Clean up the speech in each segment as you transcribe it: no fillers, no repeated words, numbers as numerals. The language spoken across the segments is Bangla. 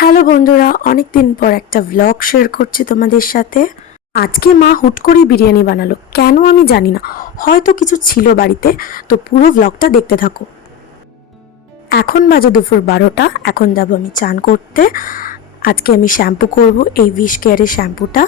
হ্যালো বন্ধুরা, অনেক দিন পর একটা ব্লগ শেয়ার করছি তোমাদের সাথে। আজকে মা হুট করেই বিরিয়ানি বানালো, কেন আমি জানি না, হয়তো কিছু ছিল বাড়িতে। তো পুরো ব্লগটা দেখতে থাকো। এখন বাজে দুপুর 12টা। এখন যাবো আমি চান করতে। আজকে আমি শ্যাম্পু করব, এই উইশ কেয়ারের শ্যাম্পুটা।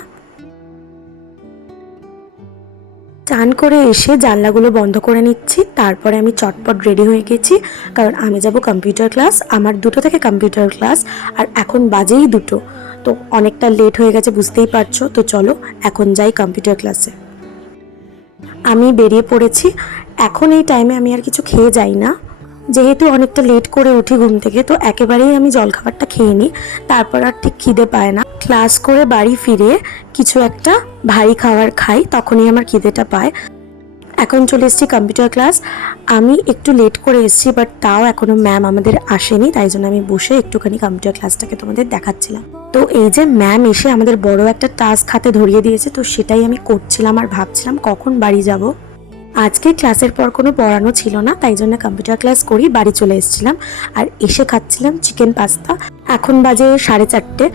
চান করে এসে জানলাগুলো বন্ধ করে নিচ্ছি, তারপরে আমি চটপট রেডি হয়ে গেছি, কারণ আমি যাব কম্পিউটার ক্লাস। আমার 2টো থেকে কম্পিউটার ক্লাস, আর এখন বাজেই 2টো। তো অনেকটা লেট হয়ে গেছে, বুঝতেই পারছো। তো চলো এখন যাই কম্পিউটার ক্লাসে। আমি বেরিয়ে পড়েছি। এখন এই টাইমে আমি আর কিছু খেয়ে যাই না, যেহেতু অনেকটা লেট করে উঠি ঘুম থেকে। তো একেবারেই আমি জলখাবারটা খেয়ে নিই, তারপর আর ঠিক খিদে পায় না। ক্লাস করে বাড়ি ফিরে কিছু একটা ভারী খাবার খাই, তখনই আমার খিদেটা পায়। এখন চলে এসেছি কম্পিউটার ক্লাস। আমি একটু লেট করে এসেছি, বাট তাও এখনও ম্যাম আমাদের আসেনি, তাই জন্য আমি বসে একটুখানি কম্পিউটার ক্লাসটাকে তোমাদের দেখাচ্ছিলাম। তো এই যে ম্যাম এসে আমাদের বড় একটা টাস্ক হাতে ধরিয়ে দিয়েছে, তো সেটাই আমি করছিলাম আর ভাবছিলাম কখন বাড়ি যাব। আজকে ক্লাসের পর কোনো পড়ানো ছিল না, তাই জন্য কম্পিউটার ক্লাস করি বাড়ি চলে এসেছিলাম। আর এসে খাচ্ছিলাম চিকেন পাস্তা। এখন বাজে 4:30।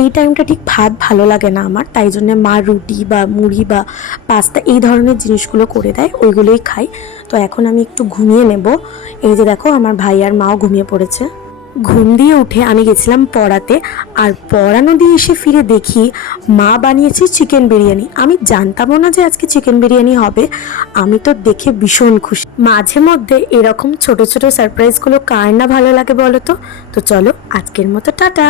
এই টাইমটা ঠিক ভাত ভালো লাগে না আমার, তাই জন্য মা রুটি বা মুড়ি বা পাস্তা এই ধরনের জিনিসগুলো করে দেয়, ওইগুলোই খাই। তো এখন আমি একটু ঘুমিয়ে নেব। এই যে দেখো, আমার ভাই আর মাও ঘুমিয়ে পড়েছে। ঘুম দিয়ে উঠে আমি গেছিলাম পড়াতে, আর পড়ানো দিয়ে এসে ফিরে দেখি মা বানিয়েছে চিকেন বিরিয়ানি। আমি জানতামও না যে আজকে চিকেন বিরিয়ানি হবে। আমি তো দেখে ভীষণ খুশি। মাঝে মধ্যে এরকম ছোট ছোট সারপ্রাইজগুলো কার না ভালো লাগে বলো তো। তো চলো আজকের মতো টাটা।